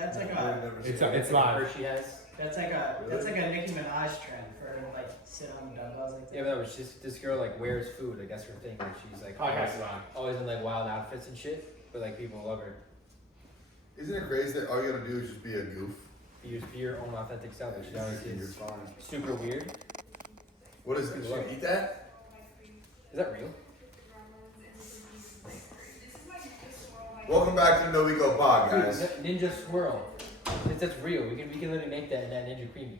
That's like a. It's live. She has. That's like a Nicki Minaj trend for her to like sit on dumbbells like that. Yeah, but no, it's just this girl like wears food. Like that's her thing. Like she's like Podcast is on. always in like wild outfits and shit. But like people love her. Isn't it crazy that all you gotta do is just be a goof? You just be your own authentic self. Which always You're is fine. super weird. What is it? Should you eat that? Is that real? Welcome back to the No We Go Pod, guys. Dude, Ninja Swirl. That's real. We can literally make that in that Ninja Creamy.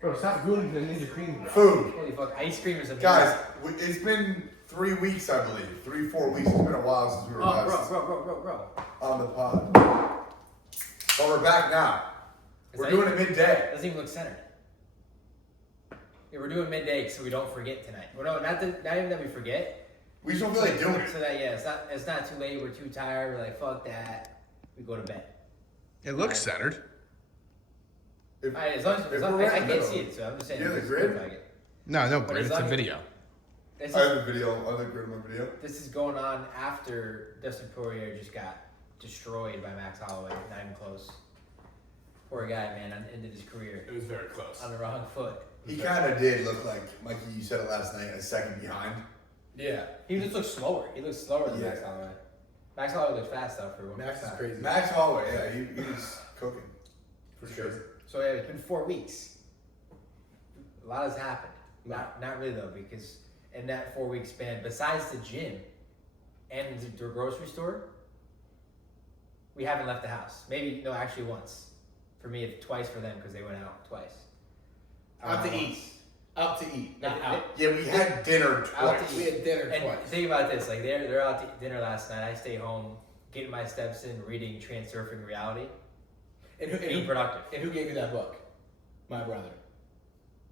Bro, stop ruining the Ninja Cream, bro. Food. Holy fuck, ice cream is amazing. Guys, it's been 3 weeks, I believe. 3-4 weeks. It's been a while since we were last bro. on the pod. But we're back now. We're doing it midday. Doesn't even look centered. Yeah, we're doing midday so we don't forget tonight. Well, no, not even that we forget. We just don't feel like doing it. So that it's not too late. We're too tired. We're like fuck that. We go to bed. It looks centered. If, As long as we're right I in the can't middle. see it, so I'm just saying. You have the this grid? looks like it. No But grid. as It's a long as- video. This I have is, a video on the grid of my video. this is going on after Dustin Poirier just got destroyed by Max Holloway. Not even close. Poor guy, man, ended his career It was very close. on the wrong foot. He kind of did look like, Mikey, you said it last night, a second behind. Yeah. He just looks slower. He looks slower than Yeah. Max Holloway. Max Holloway looks fast though for one. Max is crazy. Max Holloway, yeah, he was cooking. For sure. So yeah, it's been 4 weeks. A lot has happened. Not really though, because in that 4 week span, besides the gym and the grocery store, we haven't left the house. Maybe no, actually once. For me, it's twice for them because they went out twice. Out to eat. Out to eat, not out. Yeah, we had dinner Out twice. to We had dinner And twice. think about this: like they're out to dinner last night. I stay home, getting my steps in, reading Transurfing Reality, And being productive. and who gave you that book? My brother.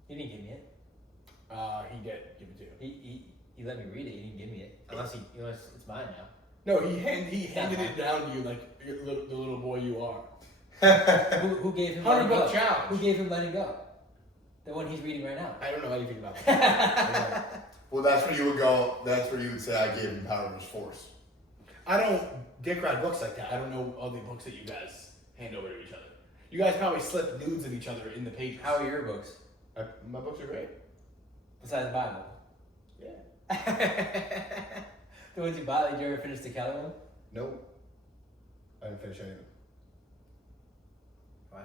He didn't give me it. He did give it to you. He let me read it. He didn't give me it unless it's mine now. No, he handed it down to you like the little boy you are. Who gave him 100 Letting book Go? challenge. Who gave him Letting Go? The one he's reading right now. I don't know anything about that. Well, that's where you would go. That's where you would say, I gave him Power versus Force. I don't dick ride books like that. I don't know all the books that you guys hand over to each other. You guys probably slip nudes of each other in the pages. How are your books? My books are great. Besides the Bible. Yeah. The ones you bought, did you ever finish the Kelly one? Nope. I didn't finish anything. Why?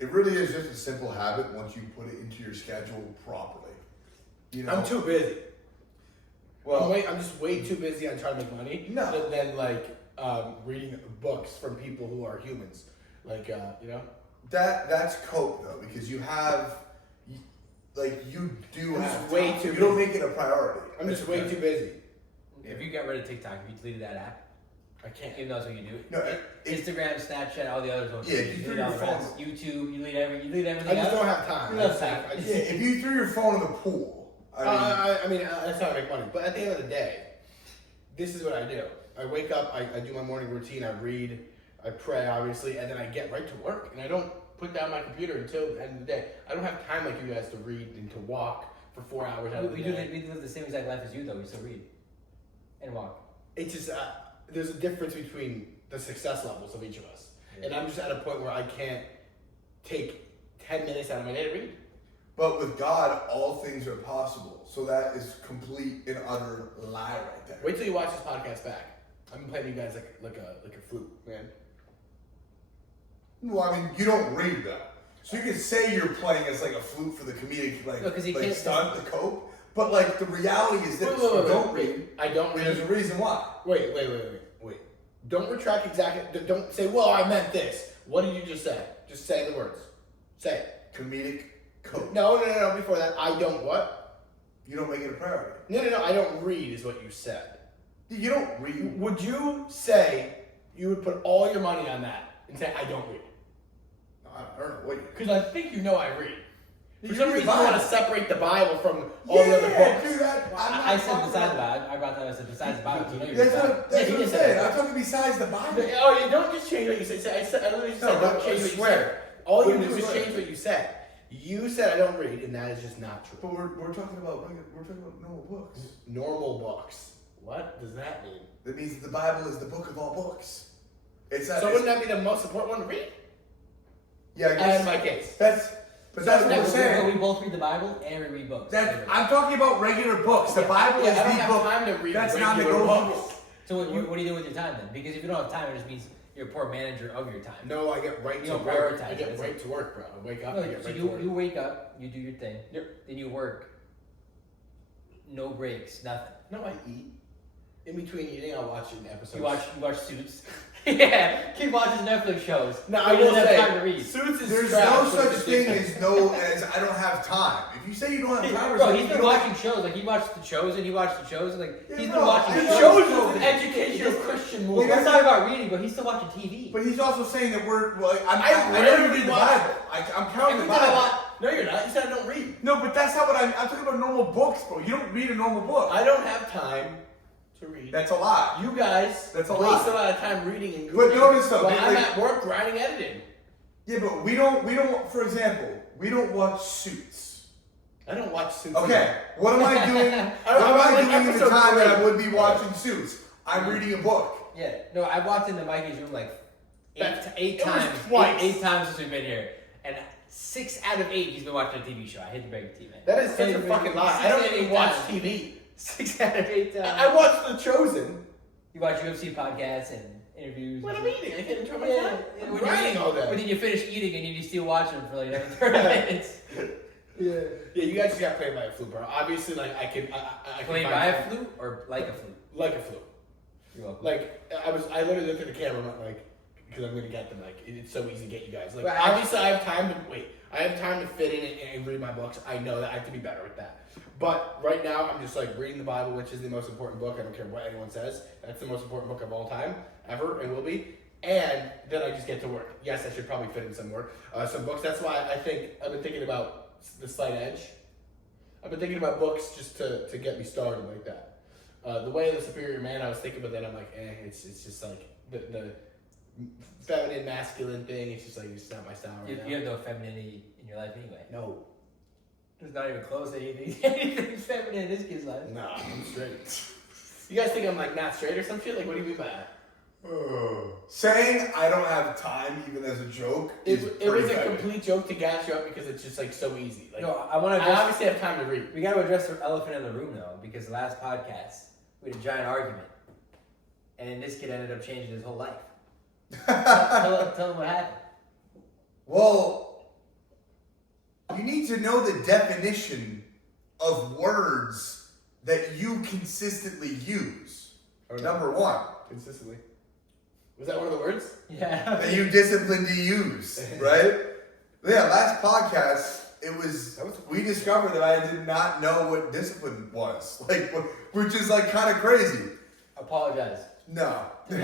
It really is just a simple habit once you put it into your schedule properly. You know? I'm too busy. Well, I'm just way too busy on trying to make money. No. Than like reading books from people who are humans. Like you know. that's cope though, because you have, you do I'm have just way time. too You don't busy. make it a priority. I'm just way too busy. If you got rid of TikTok, if you deleted that app, I can't. even though that's what you do. No, Instagram, Snapchat, all the others. Ones. Yeah, if you delete threw all your the phone- rest. YouTube, you delete everything. I just else. don't have time. You have time. I just- Yeah, if you threw your phone in the pool, I mean, that's how I make money. But at the end of the day, this is what I do. I wake up, I do my morning routine, I read, I pray, obviously, and then I get right to work. And I don't put down my computer until the end of the day. I don't have time like you guys to read and to walk for 4 hours out of the We day. live the same exact life as you, though. We still read and walk. It's just, there's a difference between the success levels of each of us. And I'm just at a point where I can't take 10 minutes out of my day to read. but with God, all things are possible. So that is complete and utter lie right there. Wait till you watch this podcast back. I've been playing you guys like a flute, man. Well, I mean, you don't read though. So you can say you're playing as like a flute for the comedic, No, 'cause he can't- stunt, the cope. But like the reality is this: you don't read. I don't And read. there's a reason why. Wait. Don't retract exactly. Don't say, well, I meant this. What did you just say? Just say the words. Say it. Comedic cope. No. Before that, I don't what? You don't make it a priority. No. I don't read is what you said. You don't read. Would you say you would put all your money on that and say, I don't read? I don't know what you. Because I think you know I read. You For some read the reason, you want to Bible. separate the Bible from all the other books. Dude, I said besides the Bible. I brought that. I said besides the Bible. You know you're That's beside- what, that's Yeah, what he I'm said saying. that. I'm talking besides the Bible. Oh, you don't just change what you say. I literally just No, said but don't change I what you swear. said. All you But do I is swear. change what you said. You said I don't read, and that is just not true. But we're talking about normal books. Normal books. What does that mean? That means that the Bible is the book of all books. It's So wouldn't that be the most important one to read? Yeah, I guess In my case. that's what we're saying. We both read the Bible and we read books. I'm talking about regular books. The Bible Yeah, is I don't the have book. time to read That's regular non-negotiable. books. So what do you do with your time then? Because if you don't have time, it just means you're a poor manager of your time. No, I get right You to don't work. prioritize I it, get is right it? to work, bro. I wake up, No, I get so right to you work. wake up, you do your thing, Yep. then you work. No breaks, nothing. No, I eat. In between eating, I'll watch an episode. You watch Suits. Yeah, keep watching Netflix shows. No, But I you will don't have say, time to read. Suits is There's trash, no but such it's thing addicting. as I don't have time. If you say you don't have time, or Bro, something, he's you been don't- watching shows. Like he watched The Chosen. He watched The Chosen. Like Yeah, he's bro, been watching The shows. Chosen is an educational Christian movie. Well, let's talk about reading, but he's still watching TV. But he's also saying that we're. Well, I I know you rarely read the watch- Bible. I'm counting Every the time I Bible. watch, no, you're not. You said I don't read. No, but that's not what I'm talking about. Normal books, bro. You don't read a normal book. I don't have time to read. That's a lie. You guys That's a waste lot. a lot of time reading and But Googling notice though, while they, I'm like- at work grinding editing. Yeah, but we don't. For example, we don't watch Suits. I don't watch Suits. Okay, what am I doing? What am I'm I like doing in the episode time that I 3. would be watching Suits? I'm reading a book. Yeah, no, I walked into Mikey's room like eight It was times. twice. Eight times since we've been here, and 6 out of 8 he's been watching a TV show. I hate to break it to you, man. That is such a Hey, fucking lie. 6 I don't out of even 8 watch times. TV. 6 out of 8 times. I watch The Chosen. You watch UFC podcasts and interviews. When and I'm eating, I can't enjoy my Yeah, time. yeah, I'm when grinding you, all But day. then you finish eating and you still watch them for like another 30 minutes. Yeah, you guys just got played by a flute, bro. Obviously, like I can Played find by a time- flute or like a flute? like a flute. You're welcome. Like I literally looked at the camera, I'm like, because I'm gonna get them. Like it's so easy to get you guys. Like But I- obviously, I have time to wait. I have time to fit in and read my books. I know that I have to be better at that. But right now, I'm just like reading the Bible, which is the most important book. I don't care what anyone says. That's the most important book of all time, ever, and will be. And then I just get to work. Yes, I should probably fit in some books. That's why I think I've been thinking about The Slight Edge. I've been thinking about books just to get me started like that. The Way of the Superior Man, I was thinking, but then I'm like, it's just like the feminine, masculine thing. It's just like, it's not my style right You now. have no femininity in your life anyway. No. There's not even close to anything feminine in this kid's life. No, I'm straight. You guys think I'm like not straight or some shit? Like, what do you mean by that? Saying I don't have time, even as a joke, It is was pretty a petty. complete joke to gas you up because it's just like so easy. Like, No, I want to I address. obviously have time to read. We got to address the elephant in the room though, because the last podcast we had a giant argument, and this kid ended up changing his whole life. Tell him what happened. Well, you need to know the definition of words that you consistently use. Number one, Consistently. Was that one of the words? Yeah. that you discipline to use, right? Yeah, last podcast, we discovered that I did not know what discipline was. Like, which is like kind of crazy. Apologize. No. You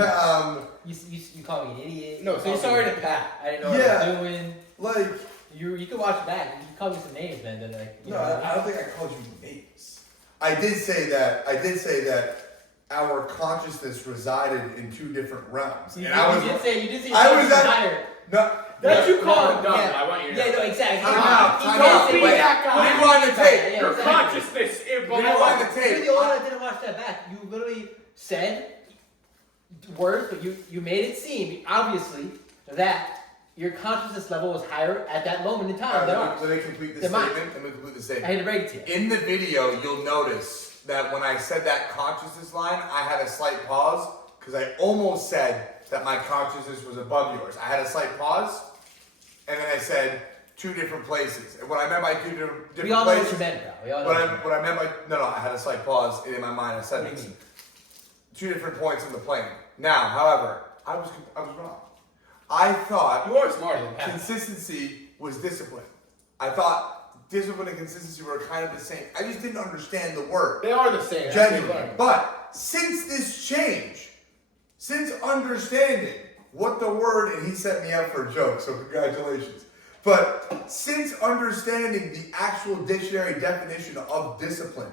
call me an idiot. No, so you're sorry to Pat. I didn't know what I was doing. Like, You can watch it back. You can call me some names, man. That like, you no, know, I don't think I called you names. I did say that our consciousness resided in two different realms. You, And I was you did say I was at- higher. no. That's you call No, him dumb. yeah. I want you to Yeah, know. no, exactly. Time out, He time did out. say Wait, that. what do you want to take? Yeah, Your exactly. consciousness We don't want the You're tape. the only one that didn't watch that back. You literally said words, but you made it seem, obviously, that your consciousness level was higher at that moment in time than ours. Let me complete the They're mine. statement. Let me complete the I statement. hate to break it to you. In the video, you'll notice that when I said that consciousness line, I had a slight pause because I almost said that my consciousness was above yours. I had a slight pause, and then I said two different places. And what I meant by two different We all know what places, you meant, bro. We all know what what you meant. I meant by no, I had a slight pause in my mind. I said What do you mean? two different points in the plane. Now, however, I was wrong. I thought You are smarter than Pat. consistency was discipline. I thought discipline and consistency were kind of the same. I just didn't understand the word. They are the same. Genuinely. But since this change, since understanding what the word, and he set me up for a joke, so congratulations. But since understanding the actual dictionary definition of discipline,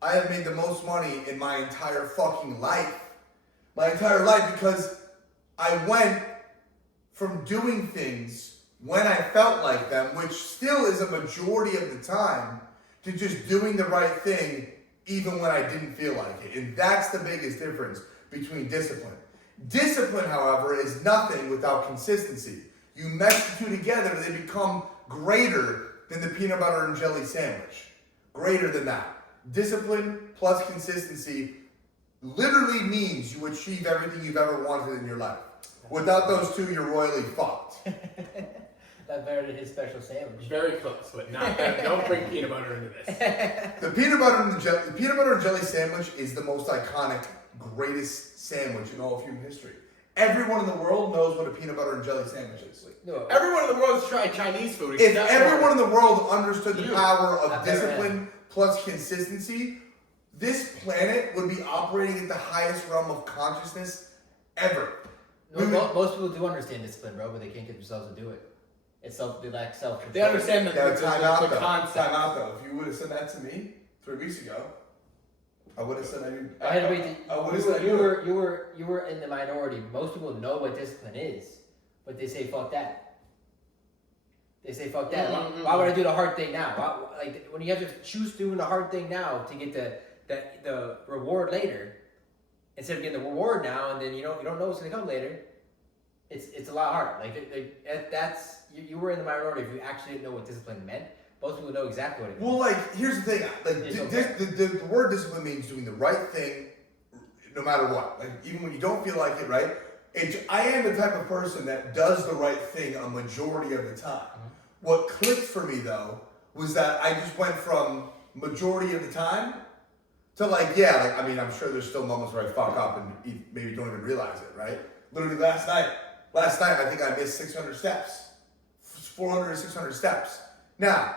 I have made the most money in my entire fucking life. My entire life, because I went from doing things when I felt like them, which still is a majority of the time, to just doing the right thing even when I didn't feel like it. And that's the biggest difference between discipline. Discipline, however, is nothing without consistency. You mesh the two together, they become greater than the peanut butter and jelly sandwich. Greater than that. Discipline plus consistency literally means you achieve everything you've ever wanted in your life. Without those two, you're royally fucked. That's better than his special sandwich. Very close, but not that. Don't bring peanut butter into this. The peanut butter and jelly sandwich is the most iconic, greatest sandwich in all of human history. Everyone in the world knows what a peanut butter and jelly sandwich is. No, Everyone in the world's tried Chinese food. If except everyone in for the world understood the you. power I've of never discipline plus consistency, this planet would be operating at the highest realm of consciousness ever. no, most people do understand discipline, bro, but they can't get themselves to do it. They lack self-control. They understand the, Yeah, the, time out the though. concept. Time out though. If you would have said that to me 3 weeks ago, I would have said I didn't. I had to wait. I would have said You were in the minority. Most people know what discipline is, but they say fuck that. They say fuck that. Why would I do the hard thing now? Like when you have to choose doing the hard thing now to get the reward later, instead of getting the reward now and then you don't know what's gonna come later. It's a lot harder. Like that's you were in the minority if you actually didn't know what discipline meant. Most people know exactly what it means. Well, like here's the thing. Like It's okay. the word discipline means doing the right thing, no matter what. Like even when you don't feel like it, right? I am the type of person that does the right thing a majority of the time. What clicked for me though was that I just went from majority of the time to like I mean I'm sure there's still moments where I fuck up and maybe don't even realize it, right? Literally last night I think I missed 600 steps, 400 or 600 steps. Now,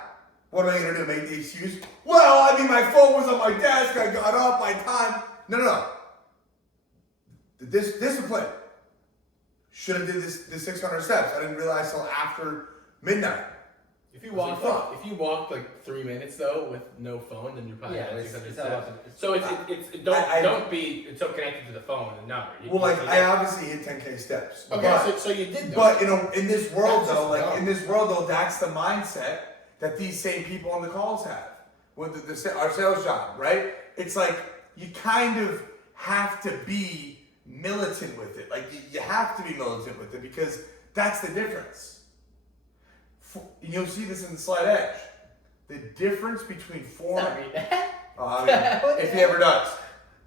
what am I gonna do? Make the excuse? Well, I mean my phone was on my desk. I got up, my time. No. This discipline. Should have did this 600 steps. I didn't realize till after midnight. If you walked like 3 minutes though with no phone, then you're probably Yeah, at it's 600 not steps. about the- So I- don't be so connected to the phone and number. Well, like I obviously hit 10K steps. Okay, but, so you did. but in this world That's though, just like dumb. in this world though, that's the mindset that these same people on the calls have with our sales job, right? It's like you kind of have to be militant with it. Like you have to be militant with it because that's the difference. You'll see this in the Slight Edge. The difference between Not read that. I mean, if he ever does.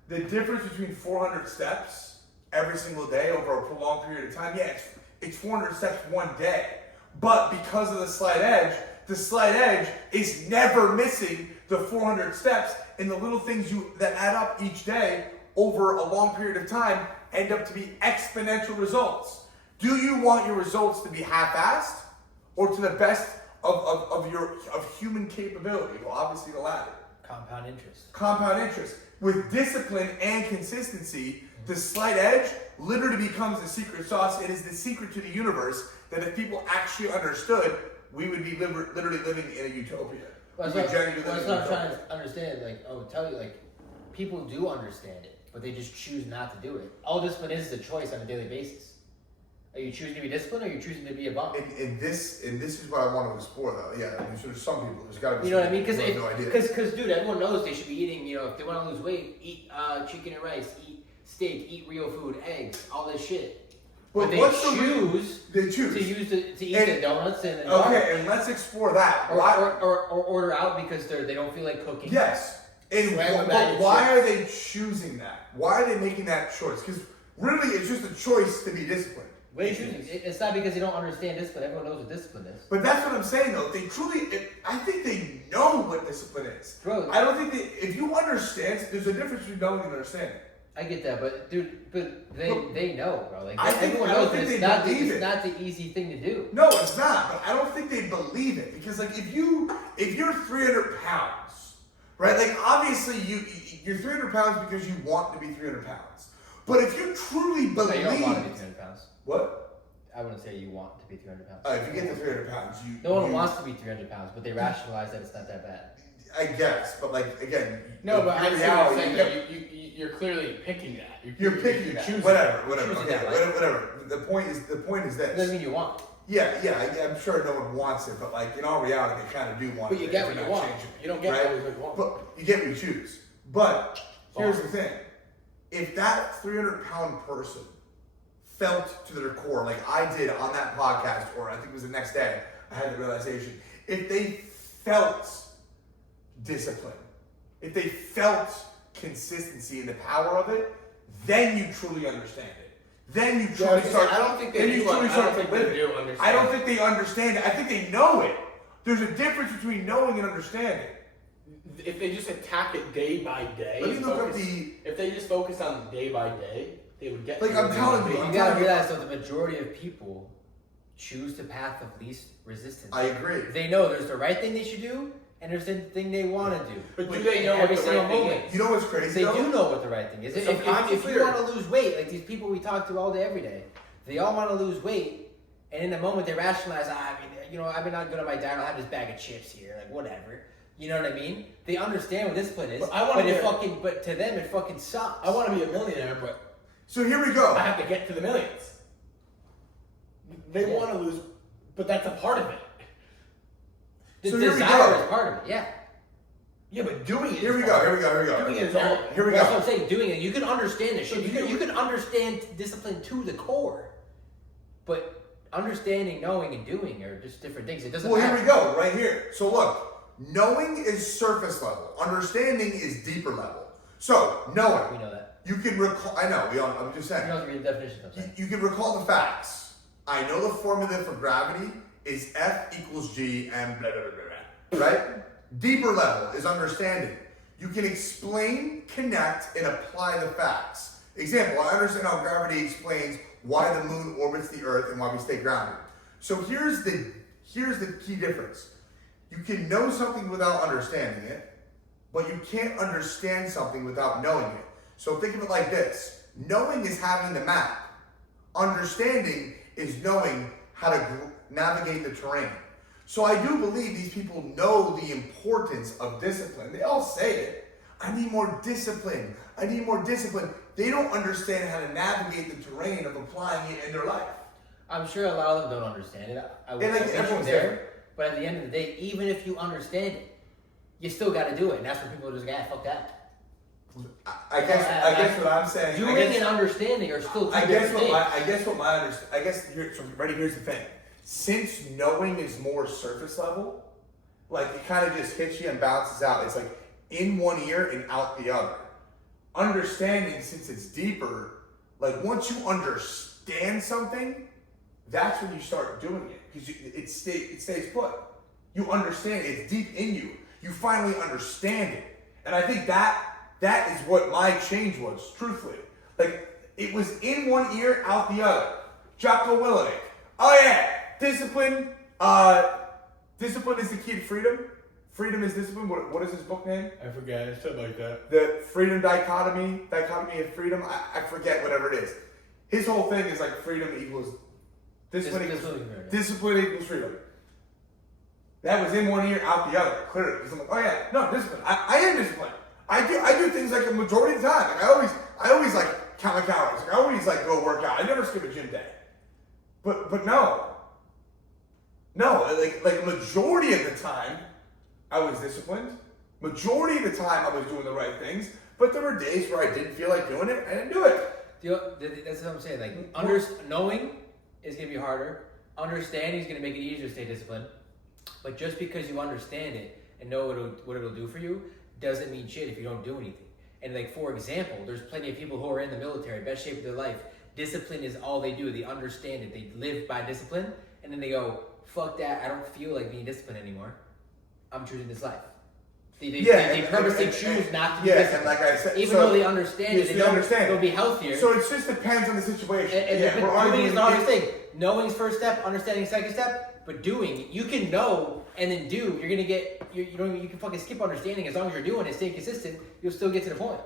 The difference between 400 steps every single day over a prolonged period of time, it's 400 steps one day. But because of the Slight Edge is never missing the 400 steps, and the little things that add up each day over a long period of time end up to be exponential results. Do you want your results to be half-assed or to the best of human capability? Well, obviously the latter. Compound interest. Compound interest. With discipline and consistency, the Slight Edge literally becomes the secret sauce. It is the secret to the universe that if people actually understood, we would be literally living in a utopia. Well, We that's would genuinely what live in a I'm trying utopia. to understand. Like, I would tell you, like, people do understand it, but they just choose not to do it. All discipline is a choice on a daily basis. Are you choosing to be disciplined, or are you choosing to be a bum? And this is what I want to explore, though. Yeah, I mean, so there's some people. There's got to be. You know what I some mean? people who have no idea. Because, dude, everyone knows they should be eating. You know, if they want to lose weight, eat chicken and rice, eat steak, eat real food, eggs, all this shit. But But they what's the choose They choose. to eat And- the donuts and the Okay, and let's explore that. Why? or order out because they don't feel like cooking. Yes. And Slam a bag but of why chips. are they choosing that? Why are they making that choice? Because really, it's just a choice to be disciplined. What are you choosing? It's not because they don't understand discipline. Everyone knows what discipline is. But that's what I'm saying, though. They truly, I think they know what discipline is. Bro, I don't think if you understand, there's a difference between knowing and understanding. I get that, but dude, they know, bro. Like I think- everyone I don't knows think that it's they not believe it. it's not the easy thing to do. No, it's not. But I don't think they believe it because, like, if you're 300 pounds, right? Like, obviously you're 300 pounds because you want to be 300 pounds. But if you truly No, believe, you don't want to be 300 pounds. what? I wouldn't say you want to be 300 pounds. If you get to 300 pounds, No one wants to be 300 pounds, but they rationalize that it's not that bad. I guess, but like again, No, but in I'm reality, saying that you're clearly picking that. you're picking that. choosing. Whatever. Choosing Okay, that life. whatever. The point is It doesn't this. mean you want. Yeah. I'm sure no one wants it, but like in all reality, they kind of do want it. But you get if what they're you not want. changing. You don't get Right? always what you want. But you get what you choose. But here's the thing: if that 300-pound person felt to their core, like I did on that podcast, or I think it was the next day, I had the realization. If they felt discipline, if they felt consistency and the power of it, then you truly understand it. Then you truly start. I don't think they then do. you truly I start don't to think live they it. do understand. I don't think they understand it. I think they know it. There's a difference between knowing and understanding. If they just attack it day by day, Let me look up if they just focus on day by day, they would get. Like, I'm telling you, You I'm gotta telling you. realize though, the majority of people choose the path of least resistance. I agree. They know there's the right thing they should do, and there's the thing they want to do. But do they know every what the single right thing moment? is? You know what's crazy? They though? do know what the right thing is. If Subconsciously you or- want to lose weight, like these people we talk to all day, every day, they all want to lose weight, and in the moment they rationalize, I've been not good on my diet. I'll have this bag of chips here, like whatever. You know what I mean? They understand what discipline is, But I wanna but to them it fucking sucks. I want to be a millionaire, but So here we go. I have to get to the millions. They Yeah. want to lose, but that's a part of it. The So here we desire go. is part of it. Yeah. Yeah, but doing it. Here we is go. hard. Here we go. Here we go. Doing it is all. Here we That's go. what I'm saying. Doing it, you can understand this shit. You can understand discipline to the core, but understanding, knowing, and doing are just different things. It doesn't Well, matter. here we go. Right here. So look, knowing is surface level. Understanding is deeper level. So We knowing, know that. you can recall. I know. I'm just You saying. don't have to read the definition. I'm saying. You can recall the facts. I know the formula for gravity is F equals G and blah blah blah blah. Blah, right? Deeper level is understanding. You can explain, connect, and apply the facts. Example, I understand how gravity explains why the moon orbits the earth and why we stay grounded. So here's the key difference. You can know something without understanding it, but you can't understand something without knowing it. So think of it like this. Knowing is having the map. Understanding is knowing how to navigate the terrain. So I do believe these people know the importance of discipline. They all say it. I need more discipline. I need more discipline. They don't understand how to navigate the terrain of applying it in their life. I'm sure a lot of them don't understand it. I would And, like, think everyone's there, different. but at the end of the day, even if you understand it, you still got to do it, and that's when people are just fuck that. I guess what I'm saying. Doing and understanding are still two I guess different things. here's the thing. Since knowing is more surface level, like it kind of just hits you and bounces out. It's like in one ear and out the other. Understanding, since it's deeper, like once you understand something, that's when you start doing it because it stays put. You understand it. It's deep in you. You finally understand it, and I think that is what my change was. Truthfully, like it was in one ear, out the other. Jocko Willink. Oh yeah. Discipline, discipline is the key to freedom. Freedom is discipline. What is his book name? I forget. It's something like that. The freedom dichotomy of freedom. I forget whatever it is. His whole thing is like freedom equals discipline equals freedom. That was in one ear, out the other. Clearly, because I'm like, oh yeah, no discipline. I am disciplined. I do things like a majority of the time. Like I always like count my calories. Like I always like go work out. I never skip a gym day. But no. No, like majority of the time, I was disciplined. Majority of the time, I was doing the right things. But there were days where I didn't feel like doing it. I didn't do it. That's what I'm saying. Like, knowing is gonna be harder. Understanding is gonna make it easier to stay disciplined. But just because you understand it and know what it'll do for you, doesn't mean shit if you don't do anything. And like, for example, there's plenty of people who are in the military, best shape of their life. Discipline is all they do. They understand it. They live by discipline, and then they go, "Fuck that! I don't feel like being disciplined anymore. I'm choosing this life." They purposely choose not to be disciplined. and like I said, even though they understand yes, it, they understand. they'll be healthier. So it just depends on the situation. And we're doing is the hardest arguing. thing. Knowing's first step, understanding second step, but doing, you can know and then do. You're gonna get, you can fucking skip understanding as long as you're doing it, staying consistent. You'll still get to the point.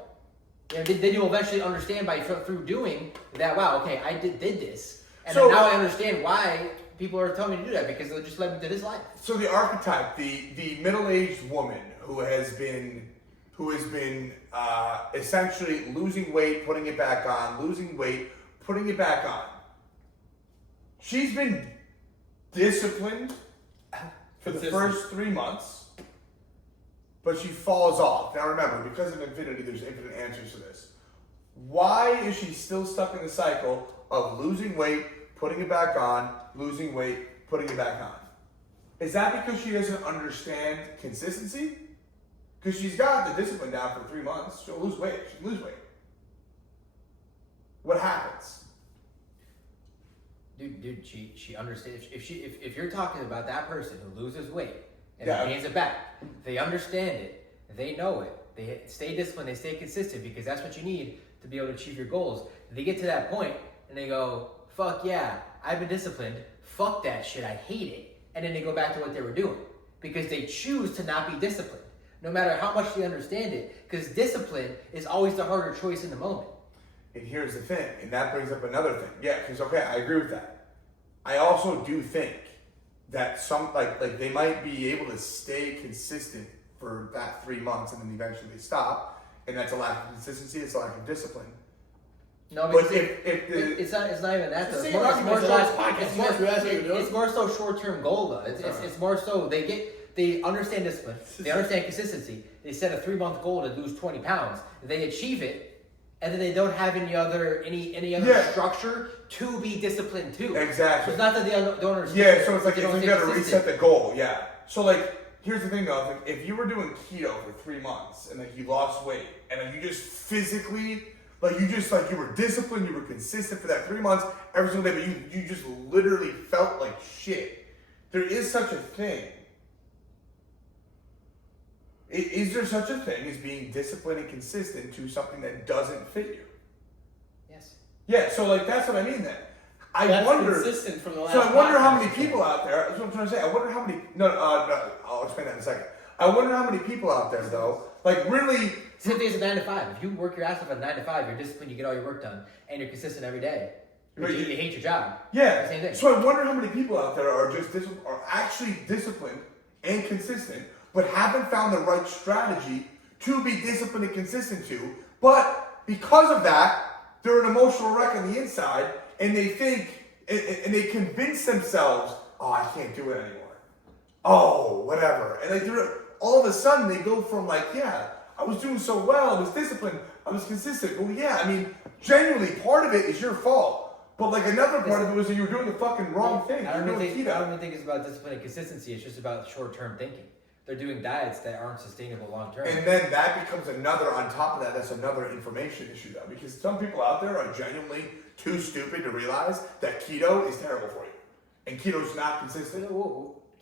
Then you'll eventually understand through doing that. Wow, okay, I did this, and So- then now I understand why people are telling me to do that because they just led me to this life. So the archetype, the middle-aged woman who has been essentially losing weight, putting it back on, losing weight, putting it back on. She's been disciplined for the first 3 months, but she falls off. Now remember, because of infinity, there's infinite answers to this. Why is she still stuck in the cycle of losing weight, putting it back on, losing weight, putting it back on. Is that because she doesn't understand consistency? Because she's got the discipline down for 3 months. She'll lose weight. She'll lose weight. What happens? Dude, she understands. If you're talking about that person who loses weight and Yeah. gains it back, they understand it, they know it, they stay disciplined, they stay consistent because that's what you need to be able to achieve your goals. They get to that point and they go, "Fuck yeah, I've been disciplined. Fuck that shit, I hate it," and then they go back to what they were doing because they choose to not be disciplined, no matter how much they understand it. Because discipline is always the harder choice in the moment. And here's the thing, and that brings up another thing. Yeah, because okay, I agree with that. I also do think that some like they might be able to stay consistent for that 3 months and then eventually they stop, and that's a lack of consistency. It's a lack of discipline. No, But because if the it's not even that though. It's the It's same more, it's argument more as the so, last podcast. it's You guys realize what you're doing? it's more so short-term goal though. It's more so they understand discipline, they understand consistency. They set a 3-month goal to lose 20 pounds. They achieve it, and then they don't have any other Yeah. structure to be disciplined to. So exactly. it's not that they don't understand. Yeah, so it's like they if don't you stay gotta consistent. reset the goal. Yeah. So like, here's the thing though. If you were doing keto for 3 months and like you lost weight and like you just physically, like you were disciplined, you were consistent for that 3 months every single day, but you just literally felt like shit. There is such a thing. Is there such a thing as being disciplined and consistent to something that doesn't fit you? Yes. Yeah. So like that's what I mean then. I That's wonder. consistent from the last So I wonder how podcast. many people out there. That's what I'm trying to say. I wonder how many. No, I'll explain that in a second. I wonder how many people out there though, like really. Same thing as a 9 to 5. If you work your ass off at 9 to 5, you're disciplined, you get all your work done, and you're consistent every day. But You hate your job. Yeah. Same thing. So I wonder how many people out there are just are actually disciplined and consistent, but haven't found the right strategy to be disciplined and consistent to. But because of that, they're an emotional wreck on the inside, and they think and they convince themselves, "Oh, I can't do it anymore. Oh, whatever." And like they're all of a sudden they go from like, "Yeah, I was doing so well. I was disciplined. I was consistent." Well, yeah, I mean, genuinely, part of it is your fault. But like another part of it was that you were doing the fucking wrong thing. I don't You're even doing think, I keto. don't even think it's about discipline and consistency. It's just about short-term thinking. They're doing diets that aren't sustainable long-term. And then that becomes another, on top of that, that's another information issue though. Because some people out there are genuinely too stupid to realize that keto is terrible for you. And keto's not consistent.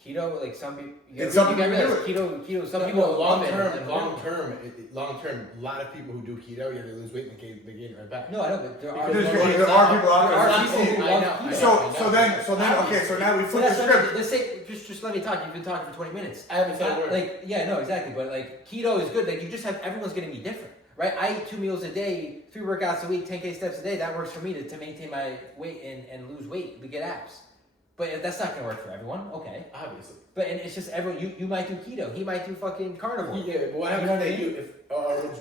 Keto, like some people, It's something you gotta to realize keto. Some No, people long love it term, and- long term. A lot of people who do keto, yeah, they lose weight and they gain it right back. No, I know, but there are. Because There are people out There there. are people who I love know, keto. I know. So then, okay, so now we So flip that's the what I mean. script. Let's say, just let me talk. You've been talking for 20 minutes. I haven't said a word. Like, yeah, no, exactly. But like, keto is good. Like, you just have everyone's gonna be different, right? I eat 2 meals a day, 3 workouts a week, 10K steps a day. That works for me to maintain my weight and lose weight to get abs. But if that's not gonna work for everyone, okay. Obviously. But and it's just everyone. You might do keto. He might do fucking carnivore. Yeah, but what You happens know if what I they mean? do,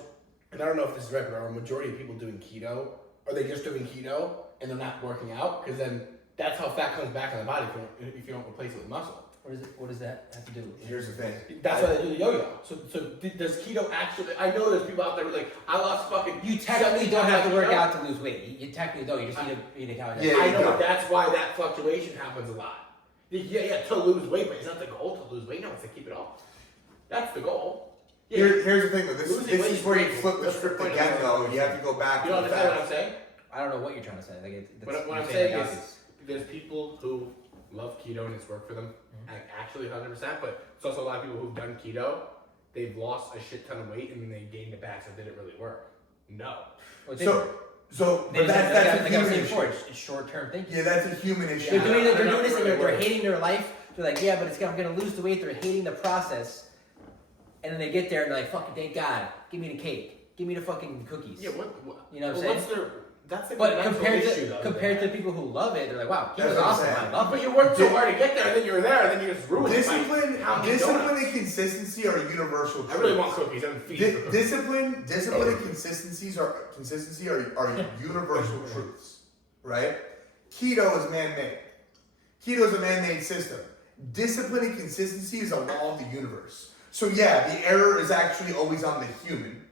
and I don't know if this is right, but are a majority of people doing keto, are they just doing keto and they're not working out? Because then that's how fat comes back in the body if you don't replace it with muscle. What does that have to do with? Here's the thing. That's why they do the yo-yo. So does keto actually, I know there's people out there who are like, I lost fucking... You technically 70 don't have to pounds work keto. out to lose weight. You technically don't. You just eat a calorie. Yeah. I know, you but go. that's why that fluctuation happens a lot. Yeah, to lose weight, but it's not the goal to lose weight. No, it's to keep it off. That's the goal. Yeah. Here's the thing though. This Losing weight is is where you great. flip the What's the script point of again that? though. You have to go back You to don't the understand what facts. I'm saying? I don't know what you're trying to say. Like, What I'm you're saying like is, obvious. there's people who love keto and it's worked for them, actually 100%. But it's also a lot of people who've done keto. They've lost a shit ton of weight and then they gained it back, so it didn't really work. No. Well, they- So, they- but that's a like I was human saying before, issue. it's short-term thinking. Yeah, that's a human issue. They're doing it. They're I know, doing this. And right, they're right. hating their life. They're like, yeah, but I'm gonna lose the weight. They're hating the process. And then they get there and they're like, fucking thank God, give me the cake, give me the fucking cookies. Yeah, what You know what I'm well, saying? what's their... That's the But mental compared issue, to though. compared to people who love it, they're like, wow, That's keto's what I'm awesome. saying. I love But it. you worked so hard to get there, and then you were there, and then you just ruined it. Discipline and consistency are universal truths. I really want cookies. I'm feeding for cookies. Discipline and consistency are universal truths, right? Keto is man-made. Keto is a man-made system. Discipline and consistency is a law of the universe. So yeah, the error is actually always on the human,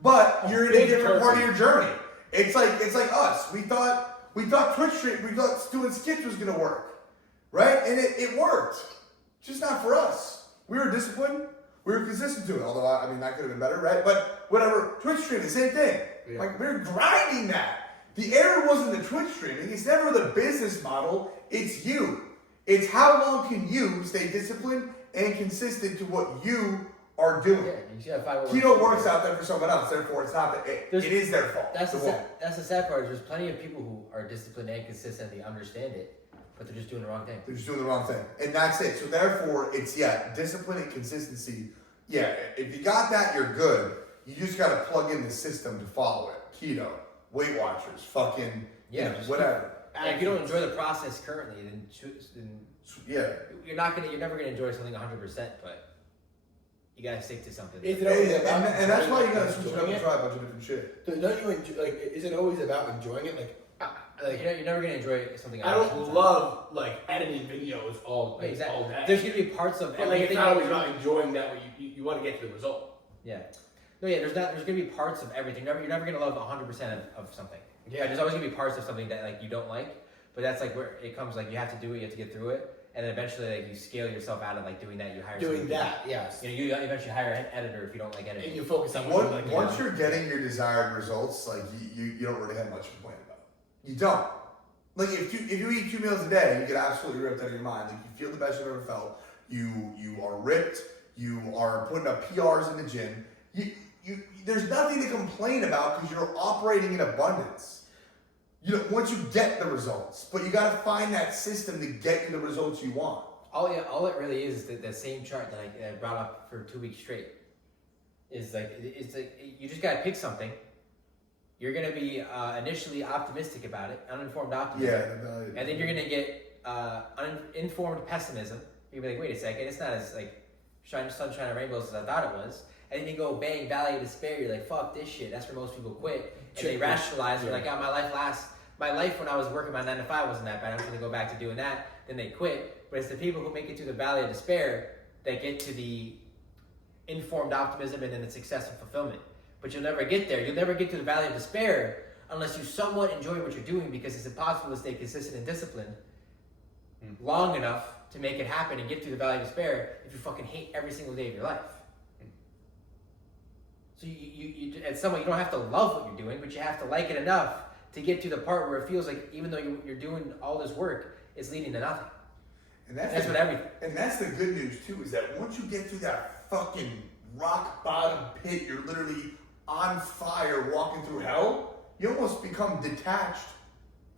but you're in a big different part of person. your journey. It's like us. We thought we thought doing skits was gonna work, right? And it worked, just not for us. We were disciplined, we were consistent to it. Although I mean that could have been better, right? But whatever, Twitch streaming, same thing. Yeah. Like we're grinding that. The error wasn't the Twitch streaming. It's never the business model. It's you. It's how long can you stay disciplined and consistent to what you are doing. Yeah, you gotta find what Keto works out there for someone else, therefore it's not it There's- is their fault. That's It the won't. that's the sad part. Is there's plenty of people who are disciplined and consistent. They understand it, but they're just doing the wrong thing. They're just doing the wrong thing. And that's it. So therefore it's discipline and consistency. Yeah, if you got that, you're good. You just gotta plug in the system to follow it. Keto, Weight Watchers, fucking Yeah, whatever. And if you don't enjoy the process currently, then Yeah. you're never gonna enjoy something 100%. But you gotta stick to something. Is it always And, about and that's why you gotta enjoying switch it up and it? try a bunch of different shit. So don't you enjoy, like? Is it always about enjoying it? You're never gonna enjoy something. I 100% don't love like editing videos all exactly. all day. There's gonna be parts of But like it's everything. not always about enjoying that. Where you want to get to the result. Yeah. No, yeah. There's gonna be parts of everything. You're never gonna love 100% of something. Yeah. There's always gonna be parts of something that like you don't like, but that's like where it comes. Like you have to do it. You have to get through it, and then eventually like you scale yourself out of like doing that. You hire Doing somebody. that, yes. You know, you eventually hire an editor if you don't like editing. And you focus on what you like. Once you're getting your desired results, like you don't really have much to complain about. You don't. Like if you eat 2 meals a day, you get absolutely ripped out of your mind. Like you feel the best you've ever felt. You are ripped. You are putting up PRs in the gym. There's nothing to complain about because you're operating in abundance. You know, once you get the results, but you got to find that system to get you the results you want. All it really is the same chart that I brought up for 2 weeks straight. Is like it's like you just gotta pick something. You're gonna be initially optimistic about it, uninformed optimism, and then you're gonna get uninformed pessimism. You're gonna be like, wait a second, it's not as like sunshine and rainbows as I thought it was. And then you go bang, valley of despair. You're like, fuck this shit. That's where most people quit. And they rationalize. They're like, oh, my life when I was working my 9 to 5 wasn't that bad. I'm just gonna go back to doing that. Then they quit. But it's the people who make it to the valley of despair that get to the informed optimism and then the success and fulfillment. But you'll never get there. You'll never get to the valley of despair unless you somewhat enjoy what you're doing, because it's impossible to stay consistent and disciplined long enough to make it happen and get through the valley of despair if you fucking hate every single day of your life. So you at some point you don't have to love what you're doing, but you have to like it enough to get to the part where it feels like even though you're doing all this work, it's leading to nothing. And that's what everything. And that's the good news too, is that once you get through that fucking rock bottom pit, you're literally on fire walking through hell, you almost become detached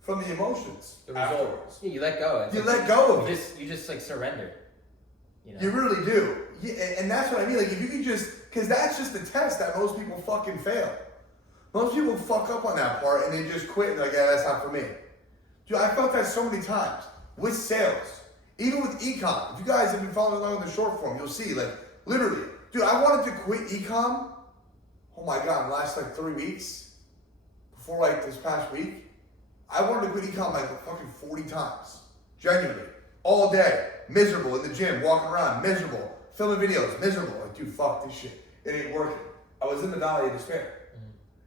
from the emotions The result. afterwards. Yeah, you let go. It's You like, let go of it. you just like surrender. You know? You really do. Yeah, and that's what I mean. Like if you could just, because that's just the test that most people fucking fail. Most people fuck up on that part and they just quit and like, yeah, that's not for me. Dude, I felt that so many times with sales, even with ecom. If you guys have been following along in the short form, you'll see like literally, dude, I wanted to quit ecom. Oh my god, last like 3 weeks before like this past week, I wanted to quit ecom like fucking 40 times, genuinely, all day, miserable in the gym, walking around, miserable, filming videos, miserable. Like, dude, fuck this shit. It ain't working. I was in the valley of despair.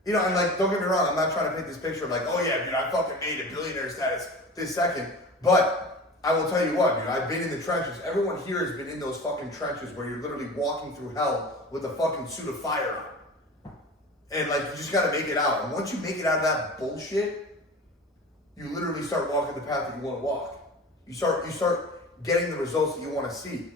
You know, and like, don't get me wrong, I'm not trying to paint this picture of like, oh yeah, dude, I fucking made a billionaire status this second. But I will tell you what, dude, I've been in the trenches. Everyone here has been in those fucking trenches where you're literally walking through hell with a fucking suit of fire on. And like, you just gotta make it out. And once you make it out of that bullshit, you literally start walking the path that you want to walk. You start getting the results that you want to see.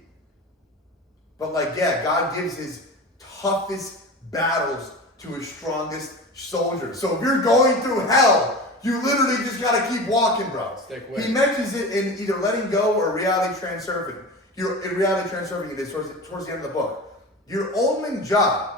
But like, yeah, God gives his toughest battles to his strongest soldiers. So if you're going through hell, you literally just gotta keep walking, bro. Stick with He mentions it in either Letting Go or Reality Transurfing. In Reality Transurfing, it is towards the end of the book. Your only job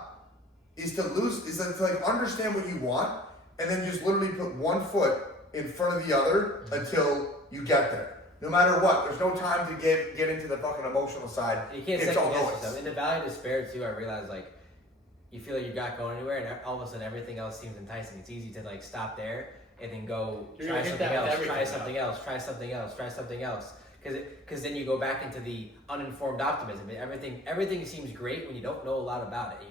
is to like understand what you want and then just literally put one foot in front of the other until you get there. No matter what, there's no time to get into the fucking emotional side. You can't It's all second guess noise. yourself. In the valley of despair too, I realized like you feel like you're not going anywhere, and all of a sudden everything else seems enticing. It's easy to like stop there and then go You're try gonna hit something that with else, try everything something else, try something else, try something else. Because then you go back into the uninformed optimism. Everything seems great when you don't know a lot about it.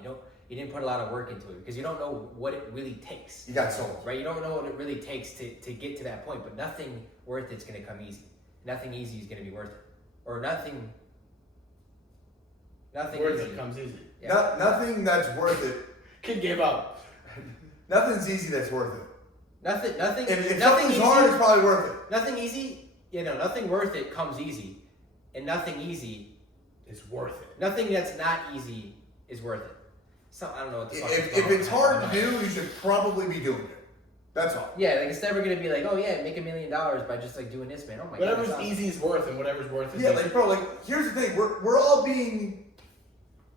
you didn't put a lot of work into it because you don't know what it really takes. You got sold. Right? You don't know what it really takes to get to that point, but nothing worth it's going to come easy. Nothing easy is going to be worth it. Or nothing Worth easy. it comes easy. Yeah. Nothing that's worth it. Kid gave up. Nothing's easy that's worth it. Nothing If nothing something's easy, hard, it's probably worth it. nothing easy, nothing worth it comes easy. And nothing easy, It's worth it. nothing that's not easy is worth it. So I don't know what the fuck is If going it's on. hard to do, you should probably be doing it. That's all. Yeah, like it's never gonna be like, oh yeah, make $1 million by just like doing this, man. Oh my god. Whatever's that's awesome. easy is worth, and whatever's worth is Yeah, easy. like bro, like here's the thing.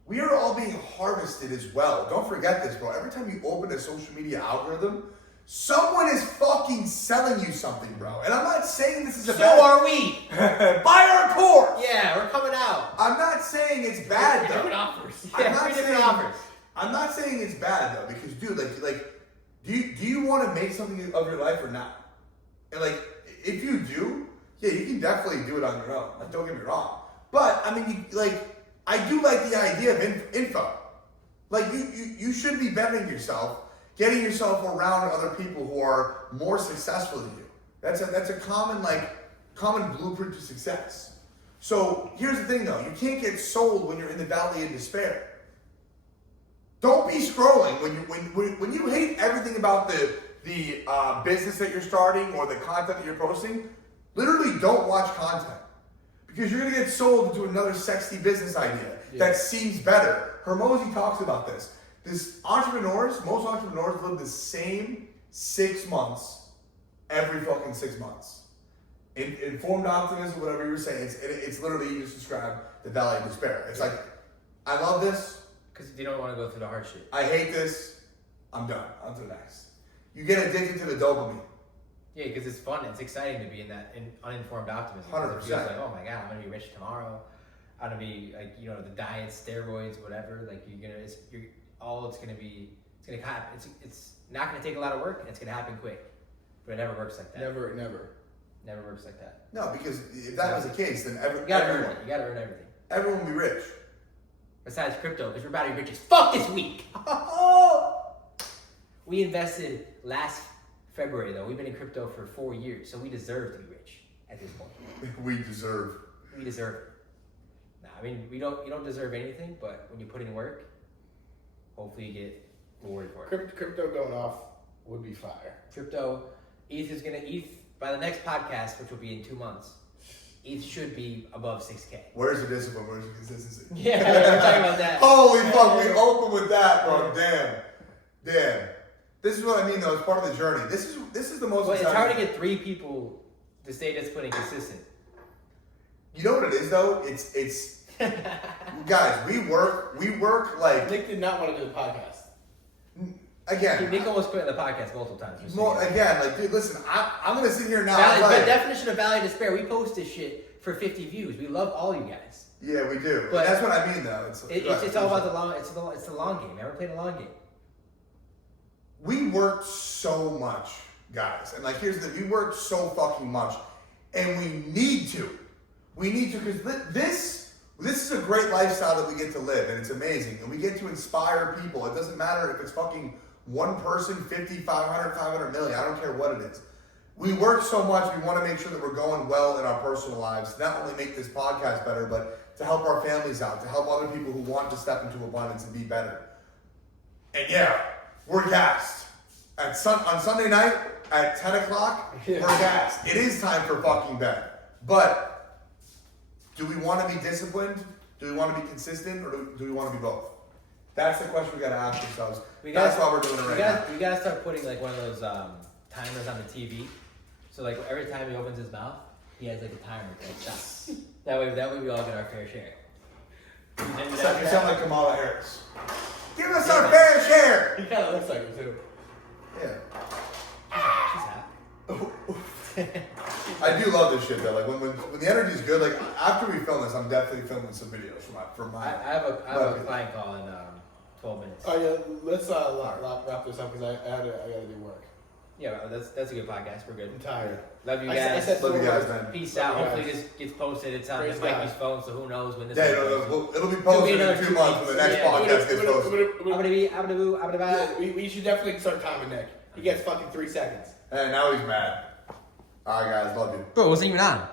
We are all being harvested as well. Don't forget this, bro. Every time you open a social media algorithm, someone is fucking selling you something, bro. And I'm not saying this is a So bad. are we. Buy our course. Yeah, we're coming out. I'm not saying it's bad Different though. offers. I'm Yeah, not 3 different saying- offers. I'm not saying it's bad though, because dude, do you want to make something of your life or not? And like, if you do, yeah, you can definitely do it on your own. Like, don't get me wrong. But I mean, I do like the idea of info. Like, you should be bettering yourself, getting yourself around other people who are more successful than you. That's a common blueprint to success. So here's the thing though, you can't get sold when you're in the valley of despair. Don't be scrolling when you hate everything about the business that you're starting or the content that you're posting. Literally, don't watch content because you're gonna get sold into another sexy business idea that seems better. Hormozy talks about this. Most entrepreneurs live the same 6 months every fucking 6 months. Informed optimism, whatever you were saying, it's literally you just described the valley of despair. It's like, I love this. Because you don't want to go through the hard shit. I hate this. I'm done. On to the next. You get addicted to the dopamine. Yeah, because it's fun. It's exciting to be in that uninformed optimism. 'Cause it 100%. feels like, oh my god, I'm gonna be rich tomorrow. I'm gonna be like, the diet, steroids, whatever. Like it's not gonna take a lot of work, and it's gonna happen quick. But it never works like that. Never works like that. No, because if that was the case, then You gotta earn it. You gotta earn everything. everyone would be rich. Besides crypto, because we're about to be rich as fuck this week. We invested last February though. We've been in crypto for 4 years, so we deserve to be rich at this point. We deserve. We deserve it. Nah, I mean you don't deserve anything, but when you put in work, hopefully you get rewarded for it. Crypto going off would be fire. Crypto, ETH by the next podcast, which will be in 2 months. ETH should be above 6K. Where's the discipline? Where's the consistency? Yeah, we're talking about that. Holy fuck, we open with that, bro. Damn. This is what I mean, though. It's part of the journey. This is the most. Well, it's exciting hard to thing. get 3 people to stay disciplined and consistent. You know what it is, though? It's guys. We work like Nick did not want to do the podcast. again. Nick almost quit the podcast multiple times. just so More, you know. again, like, dude, listen. I'm gonna sit here now. Valley, and tell the you- definition of Valley of Despair, we post this shit for 50 views. We love all you guys. Yeah, we do. But that's what I mean, though. It's all about the long. It's the long game. Ever played a long game? We worked so much, guys, and like here's the we worked so fucking much, and we need to because this is a great lifestyle that we get to live, and it's amazing, and we get to inspire people. It doesn't matter if it's fucking one person, 50, 500, 500 million. I don't care what it is. We work so much. We want to make sure that we're going well in our personal lives. To not only make this podcast better, but to help our families out, to help other people who want to step into abundance and be better. And yeah, we're gassed. On Sunday night at 10 o'clock, we're gassed. It is time for fucking bed. But do we want to be disciplined? Do we want to be consistent? Or do we want to be both? That's the question we got to ask ourselves. That's why we're doing it right now. We gotta start putting like one of those timers on the TV. So like every time he opens his mouth, he has like a timer to stop. That way we all get our fair share. You sound like Kamala Harris. Give us our fair share. He kind of looks like it too. Yeah. She's happy. I do love this shit though. Like when the energy's good. Like after we film this, I'm definitely filming some videos for my. I have a client call in 12 minutes. Oh yeah, let's wrap this up because I gotta do work. Yeah, that's a good podcast. We're good. I'm tired. Love you I guys. said Love you four guys, words. man. Peace Love out. you Hopefully guys. this gets posted. It's on Praise Mikey's God. phone, so who knows when this. Yeah, one no, goes. no, it'll be posted another in 2 2 months when weeks. the next Yeah. podcast gets posted. Abba-dabee, abba-daboo, abba-dabah. Yeah, we should definitely start timing Nick. He gets fucking 3 seconds. And now he's mad. All right, guys, love you. Bro, it wasn't even on.